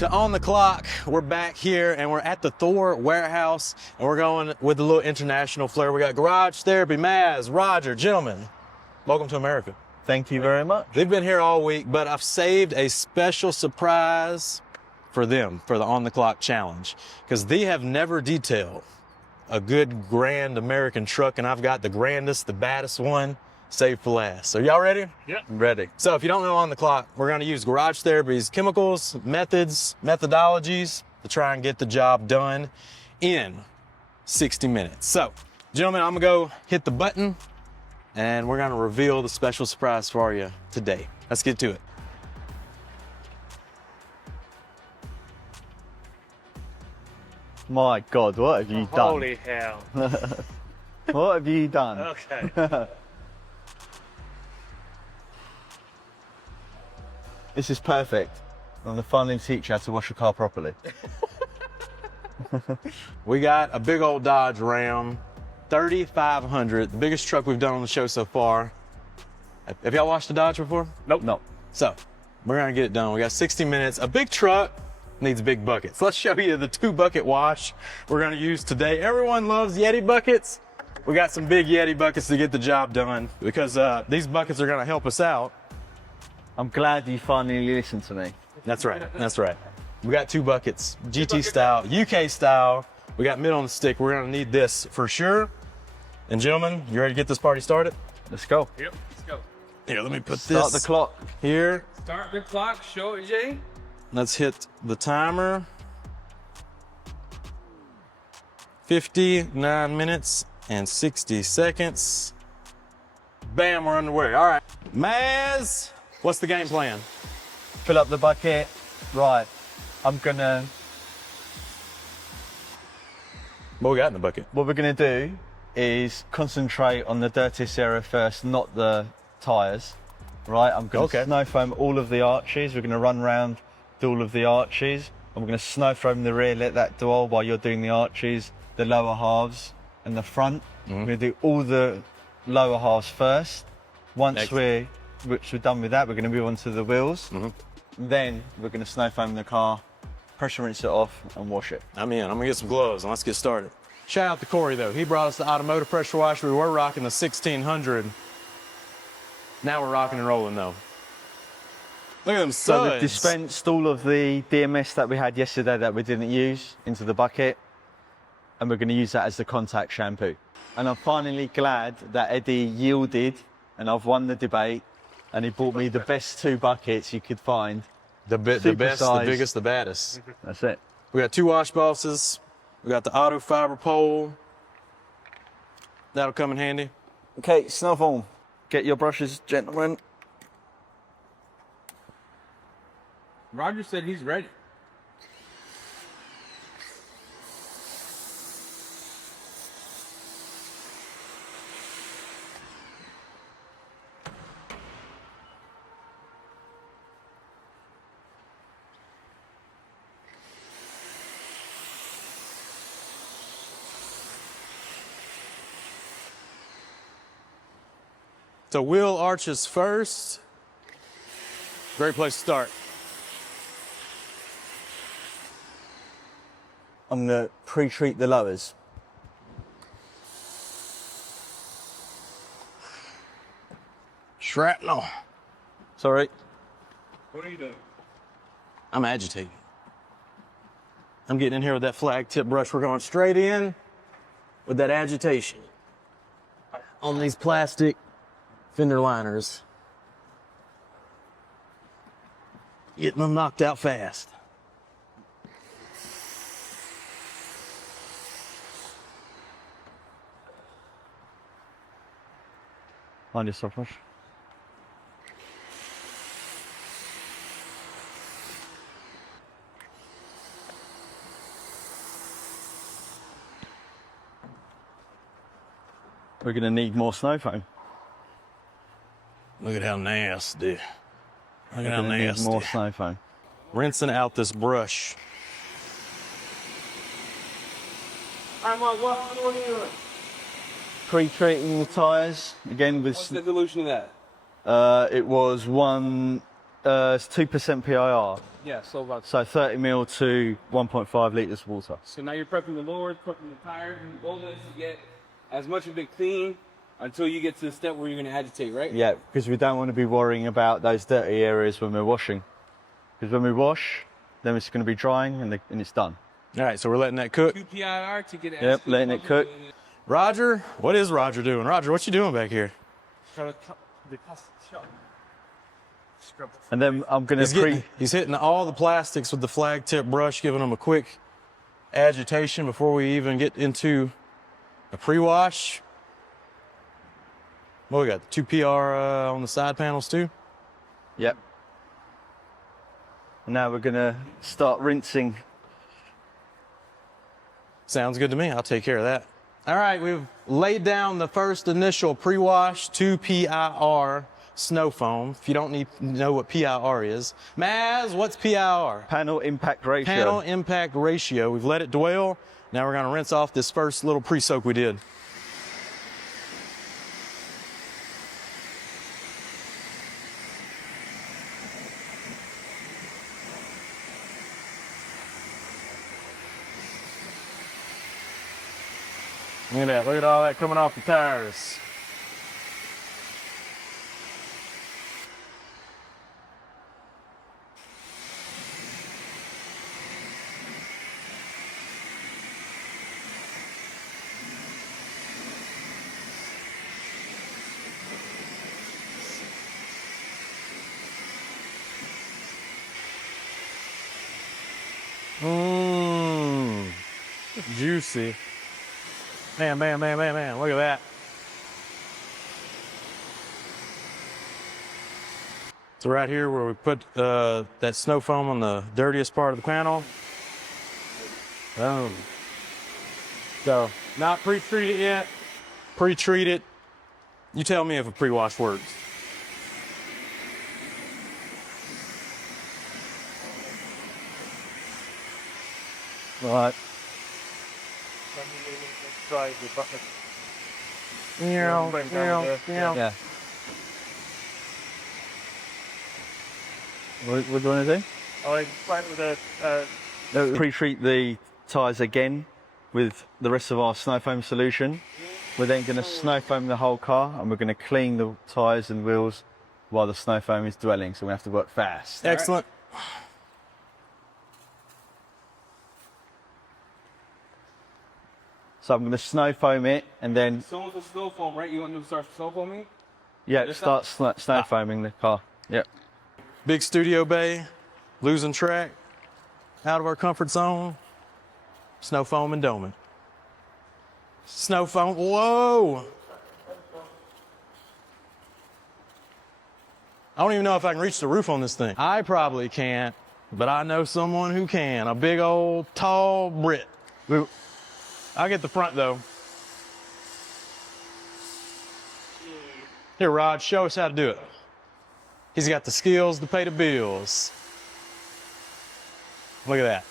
to On the Clock. We're back here and we're at the Thor warehouse and we're going with a little international flair. We got Garage Therapy, Maz, Roger, gentlemen, welcome to America. Thank you very much. They've been here all week, but I've saved a special surprise for them for the On the Clock challenge because they have never detailed a good grand American truck, and I've got the grandest, the baddest one saved for last. So y'all ready? Yep. Ready. So if you don't know On the Clock, we're going to use Garage Therapy's chemicals, methods, methodologies to try and get the job done in 60 minutes. So, gentlemen, I'm going to go hit the button and we're going to reveal the special surprise for you today. Let's get to it. My God, what have you done? Holy hell. What have you done? Okay. This is perfect. I'm gonna finally teach you how to wash a car properly. We got a big old Dodge Ram, 3500, the biggest truck we've done on the show so far. Have y'all washed a Dodge before? Nope. No. So, we're gonna get it done. We got 60 minutes. A big truck needs big buckets. Let's show you the 2-bucket wash we're gonna use today. Everyone loves Yeti buckets. We got some big Yeti buckets to get the job done because these buckets are gonna help us out. I'm glad you finally listened to me. That's right, that's right. We got 2 buckets, GT style, UK style. We got mid on the stick. We're gonna need this for sure. And gentlemen, you ready to get this party started? Let's go. Yep, let's go. Here, let me put Start this the clock. here. Start the clock, show it, Jay. Let's hit the timer. 59 minutes and 60 seconds. Bam, we're underway. All right, Maz, what's the game plan? Fill up the bucket. Right. What we got in the bucket? What we're gonna do is concentrate on the dirtiest area first, not the tires. Right. I'm gonna snow foam all of the arches. We're gonna run round, do all of the arches. I'm gonna snow foam the rear, let that do all while you're doing the arches, the lower halves, and the front. We're gonna do all the lower halves first. Once we're done with that, we're gonna move on to the wheels. Then we're gonna snow foam the car, pressure rinse it off, and wash it. I'm in. I'm gonna get some gloves and let's get started. Shout out to Corey though. He brought us the automotive pressure washer. We were rocking the 1600. Now we're rocking and rolling though. Look at them So suds. we've dispensed all of the DMS that we had yesterday that we didn't use into the bucket, and we're going to use that as the contact shampoo. And I'm finally glad that Eddie yielded and I've won the debate, and he bought me the best 2 buckets you could find. The best, Super the size. biggest, the baddest. That's it. We got 2 wash bosses. We got the auto fiber pole. That'll come in handy. Okay, snow foam. Get your brushes, gentlemen. Roger said he's ready. So wheel arches first. Great place to start. I'm going to pre-treat the lowers. Shrapnel. Sorry. What are you doing? I'm agitating. I'm getting in here with that flag tip brush. We're going straight in with that agitation on these plastic fender liners. Getting them knocked out fast. Mind your soft brush. We're going to need more snow foam. Look at how nasty. Look at how We're gonna need nasty. more snow foam. Rinsing out this brush. I'm on what are you doing? Pre-treating the tyres again with. What's the dilution of that? It was 1 It's 2% PIR. Yeah, so about. So 30 mil to 1.5 litres of water. So now you're prepping the lures, prepping the tires, and the goal is to get as much of it clean until you get to the step where you're going to agitate, right? Yeah, because we don't want to be worrying about those dirty areas when we're washing. Because when we wash, then it's going to be drying and it's done. All right, so we're letting that cook. 2 PIR to get it. Yep, letting it cook. Roger, what is Roger doing? Roger, what you doing back here? And then I'm going to He's hitting all the plastics with the flag tip brush, giving them a quick agitation before we even get into a pre-wash. What we got? 2 PR on the side panels too? Yep. And now we're going to start rinsing. Sounds good to me. I'll take care of that. All right, we've laid down the first initial pre-wash 2 PIR snow foam. If you don't know what PIR is, Maz, what's PIR? Panel impact ratio. Panel impact ratio. We've let it dwell. Now we're going to rinse off this first little pre-soak we did. Look at that. Look at all that coming off the tires. Mmm. Juicy. Man, man, man, man, man, look at that. So right here where we put that snow foam on the dirtiest part of the panel. Boom. So not pre-treat it yet. Pre-treat it. You tell me if a pre-wash works. Right. Yeah. What do you want to do? I like fight with a. Pre-treat the tyres again with the rest of our snow foam solution. We're then going to snow foam the whole car and we're going to clean the tyres and wheels while the snow foam is dwelling, so we have to work fast. Excellent. So I'm going to snow foam it and then... So with the snow foam, right? You want to start snow foaming? Yeah, start snow foaming the car. Yep. Big studio bay, losing track, out of our comfort zone. Snow foam and doming. Snow foam, whoa! I don't even know if I can reach the roof on this thing. I probably can't, but I know someone who can. A big old tall Brit. I'll get the front though. Here, Rod, show us how to do it. He's got the skills to pay the bills. Look at that.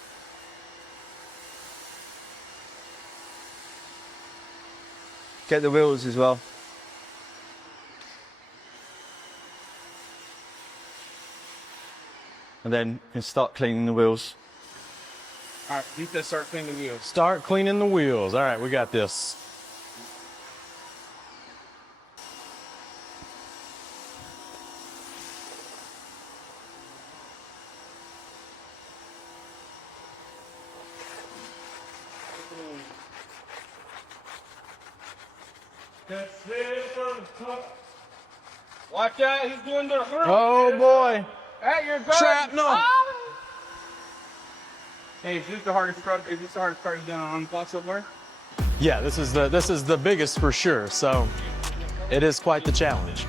Get the wheels as well. And then you can start cleaning the wheels. All right, you can start cleaning the wheels. Start cleaning the wheels. All right, we got this. Watch out, he's doing the Oh boy. Hey, you're good. Shrapnel. Ah! Hey, is this the hardest part? Is this the hardest part you've done on the block so far? Yeah, this is the biggest for sure. So it is quite the challenge.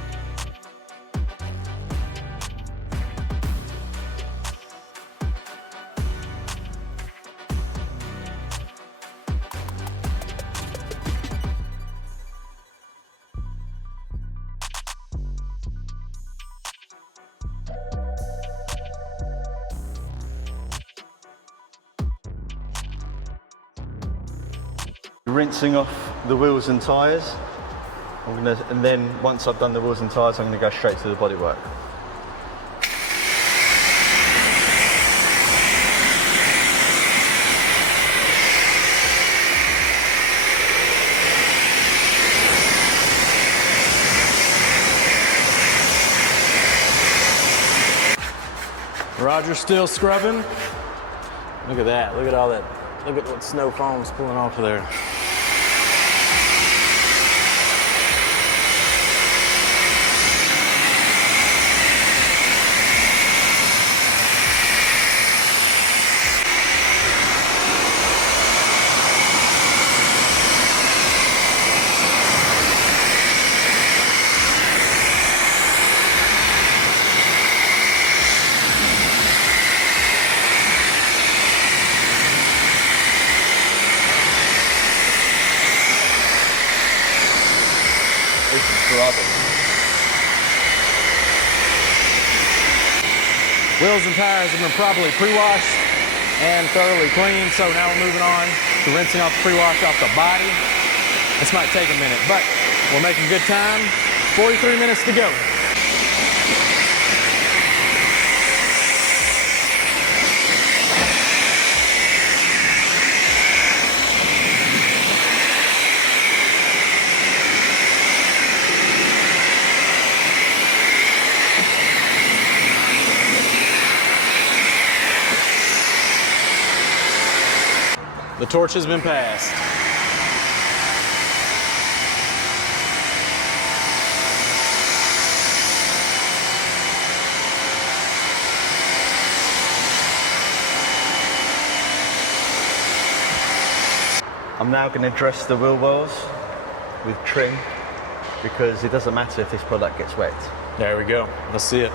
Rinsing off the wheels and tyres. And then once I've done the wheels and tyres, I'm going to go straight to the bodywork. Roger's still scrubbing. Look at that. Look at all that. Look at what snow foam's pulling off of there. This is rubbish. Wheels and tires have been properly pre-washed and thoroughly cleaned, so now we're moving on to rinsing off the pre-wash off the body. This might take a minute, but we're making good time. 43 minutes to go. The torch has been passed. I'm now going to dress the wheel wells with trim because it doesn't matter if this product gets wet. There we go. Let's see it.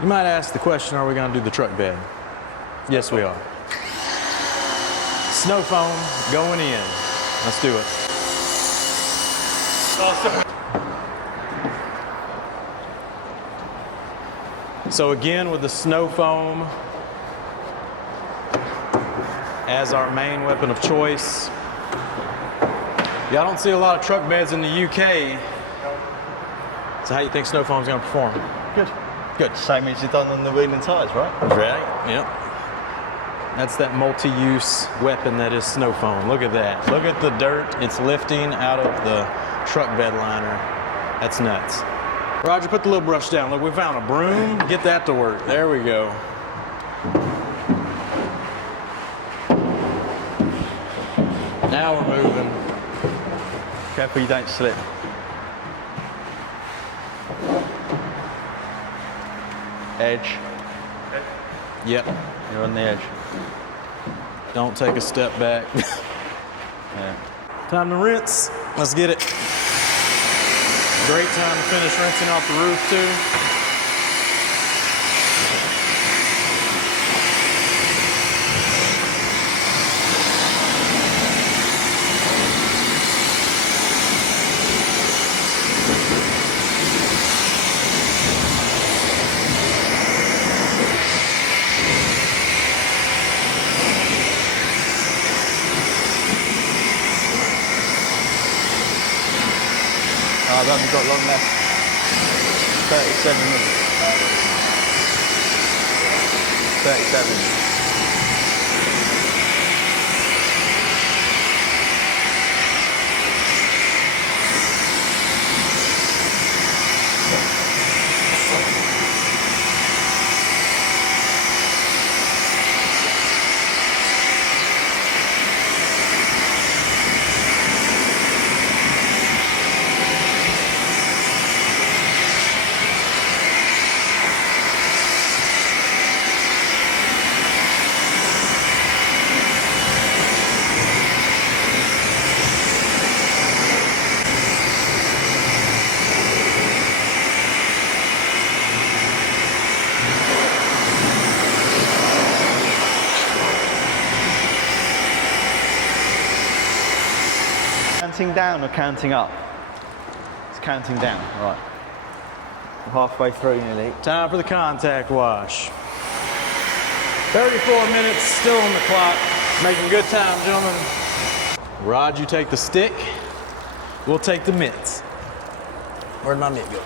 You might ask the question, are we going to do the truck bed? Yes, we are. Snow foam going in. Let's do it. So again, with the snow foam as our main weapon of choice. Y'all don't see a lot of truck beds in the UK. So how you think snow foam's going to perform? Good. Good. Same as you've done on the wheel and tyres, right? Right, yep. That's that multi-use weapon that is snow foam. Look at that. Look at the dirt it's lifting out of the truck bed liner. That's nuts. Roger, put the little brush down. Look, we found a broom. Get that to work. There we go. Now we're moving. Careful you don't slip. Edge. Yep. You're on the edge. Don't take a step back. Yeah. Time to rinse. Let's get it. Great time to finish rinsing off the roof too. I've only got long left. 37 minutes. 37. Counting down or counting up? It's counting down. Right. We're halfway through nearly. Time for the contact wash. 34 minutes still on the clock. Making good time, gentlemen. Rod, you take the stick. We'll take the mitts. Where'd my mitt go?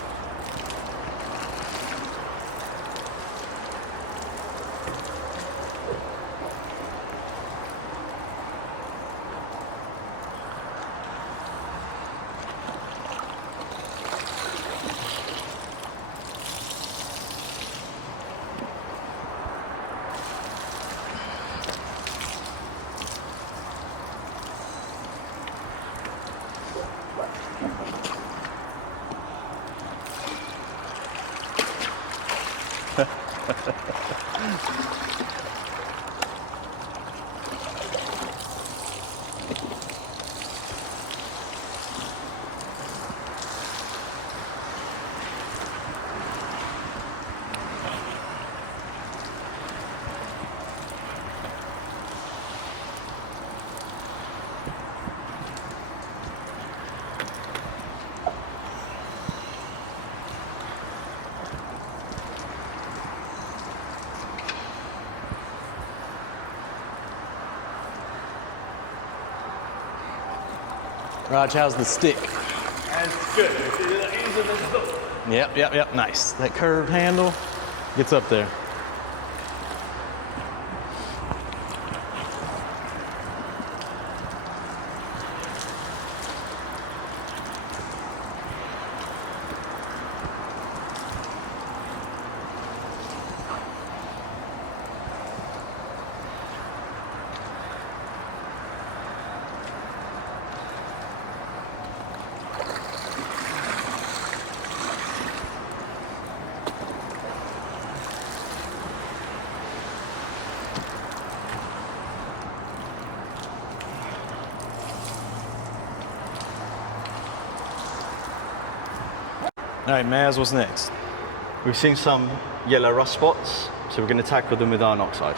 Raj, how's the stick? That's good. Yep, nice. That curved handle gets up there. All right, Maz, what's next? We've seen some yellow rust spots, so we're going to tackle them with iron oxide.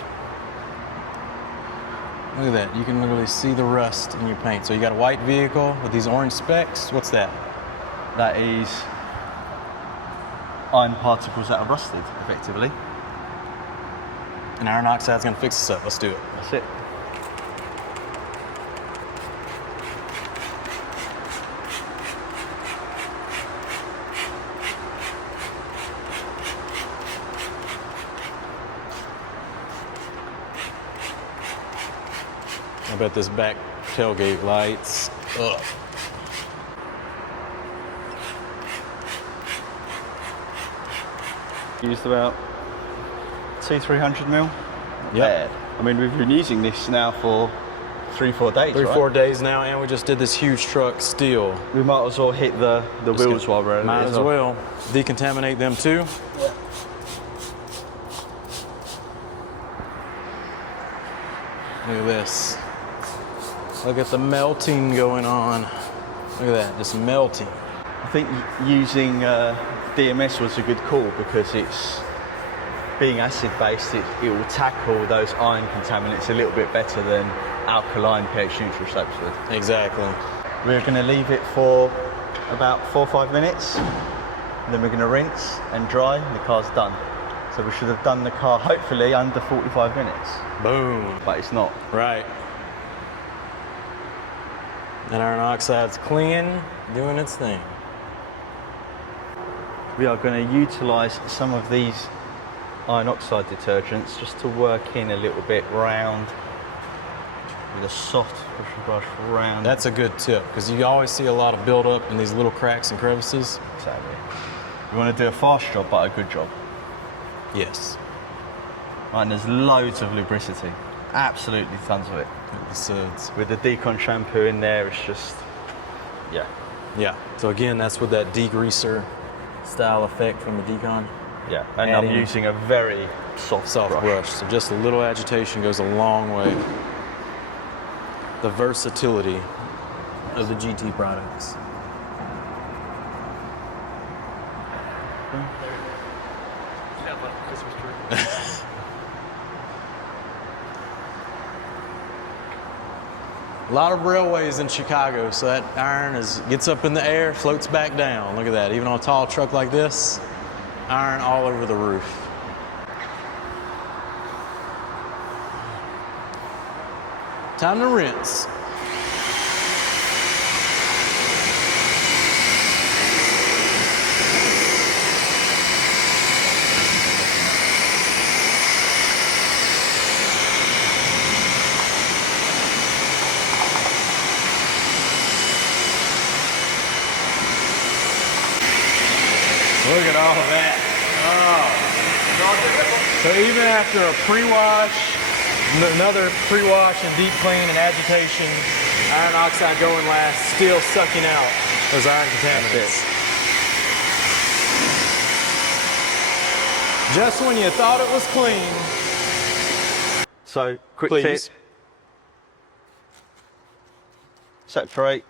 Look at that. You can literally see the rust in your paint. So you got a white vehicle with these orange specks. What's that? That is iron particles that are rusted, effectively. And iron oxide's gonna fix this up. Let's do it. That's it. I bet this back tailgate lights up. Used about 200-300 mil. Yeah. I mean, we've been using this now for 3-4 days, right? 3-4 days now, and we just did this huge truck steel. We might as well hit the wheels while we're at it. Might as well. Decontaminate them too. Yeah. Look at this. Look at the melting going on. Look at that, just melting. I think using DMS was a good call because it's being acid-based. It will tackle those iron contaminants a little bit better than alkaline pH neutral soaps would. Exactly. We're going to leave it for about 4 or 5 minutes, and then we're going to rinse and dry, and the car's done. So we should have done the car hopefully under 45 minutes. Boom. But it's not. Right. And iron oxide's clean, doing its thing. We are going to utilise some of these iron oxide detergents just to work in a little bit round with a soft pushing brush round. That's a good tip, because you always see a lot of buildup in these little cracks and crevices. Exactly. You want to do a fast job, but a good job. Yes. Right, and there's loads of lubricity. Absolutely tons of it. The suds. With the Decon shampoo in there, it's just, yeah. Yeah. So again, that's with that degreaser style effect from the Decon. Yeah, and Adding I'm using a very soft brush. So just a little agitation goes a long way. The versatility of the GT products. A lot of railways in Chicago, so that iron gets up in the air, floats back down. Look at that, even on a tall truck like this, iron all over the roof. Time to rinse. Look at all of that. Oh. So even after a pre-wash, another pre-wash and deep clean and agitation, iron oxide going last, still sucking out those iron contaminants. Just when you thought it was clean. So, quick Please. tip. Separate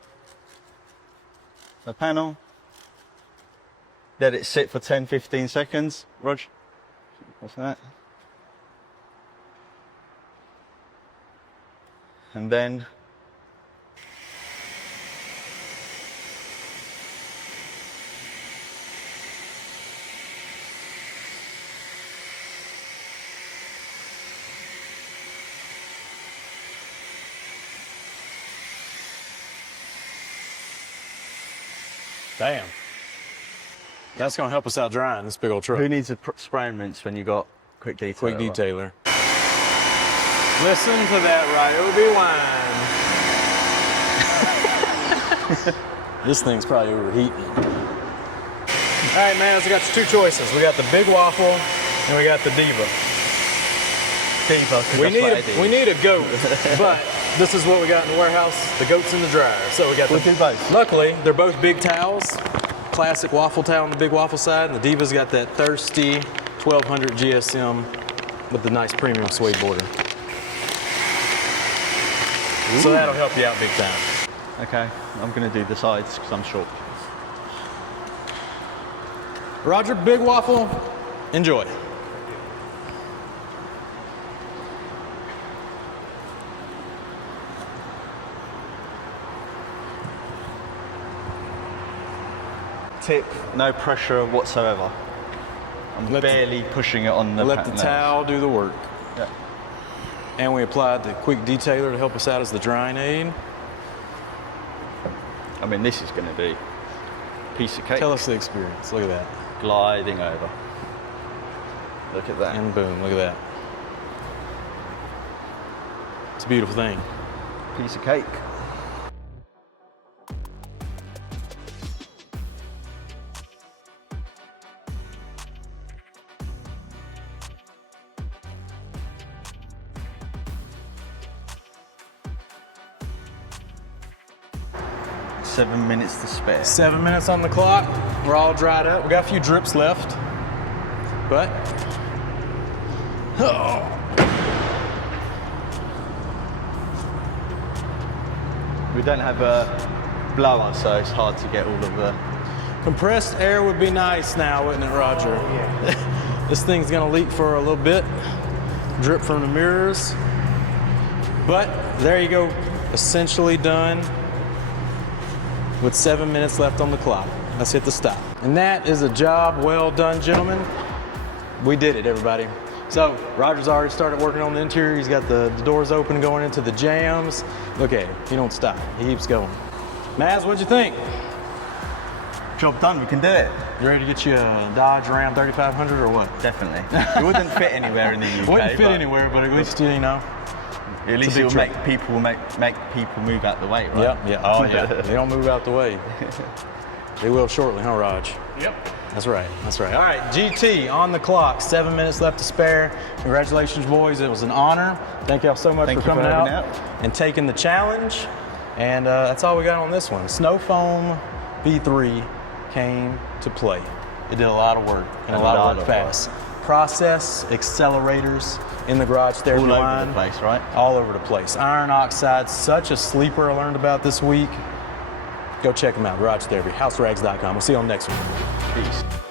the panel. Let it sit for 10-15 seconds. Rog, what's that? And then Damn. That's gonna help us out drying this big old truck. who needs a spray and rinse when you got quick detailer? Quick detailer. Listen to that Ryobi whine. This thing's probably overheating. All right, man, so we got two choices. We got the big waffle and we got the Diva. We need a goat, but this is what we got in the warehouse. The goat's in the dryer. So we got We'll do both. Luckily, they're both big towels. Classic waffle towel on the big waffle side, and the Diva's got that thirsty 1200 GSM with the nice premium suede border. So that'll help you out big time. Okay, I'm gonna do the sides because I'm short. Roger, big waffle, enjoy. Tip, no pressure whatsoever. I'm barely pushing it on the Let the towel do the work. Yeah. And we applied the quick detailer to help us out as the drying aid. I mean, this is going to be a piece of cake. Tell us the experience. Look at that. Gliding over. Look at that. And boom, look at that. It's a beautiful thing. Piece of cake. Seven minutes to spare. 7 minutes on the clock. We're all dried up. We got a few drips left, but We don't have a blower, so it's hard to get all of the... compressed air would be nice now, wouldn't it, Roger? Oh, yeah. This thing's gonna leak for a little bit. Drip from the mirrors. But there you go, essentially done with 7 minutes left on the clock. Let's hit the stop. And that is a job well done, gentlemen. We did it, everybody. So Roger's already started working on the interior. He's got the doors open going into the jams. Look at him, he don't stop, he keeps going. Maz, what'd you think? Job done, we can do it. You ready to get you a Dodge Ram 3500 or what? Definitely. It wouldn't fit anywhere in the UK. Wouldn't fit anywhere, but at least you know. At least it'll make people move out the way, right? Yeah. Oh yeah. They don't move out the way. They will shortly, huh, Raj? Yep. That's right. That's right. All right, GT on the clock. 7 minutes left to spare. Congratulations, boys. It was an honor. Thank y'all so much for coming out and taking the challenge. And that's all we got on this one. Snow Foam V3 came to play. It did a lot of work and a lot of work fast. Process accelerators in the garage therapy line. All over the place, right? All over the place. Iron oxide, such a sleeper I learned about this week. Go check them out, Garage Therapy, houserags.com. We'll see you on the next one. Peace.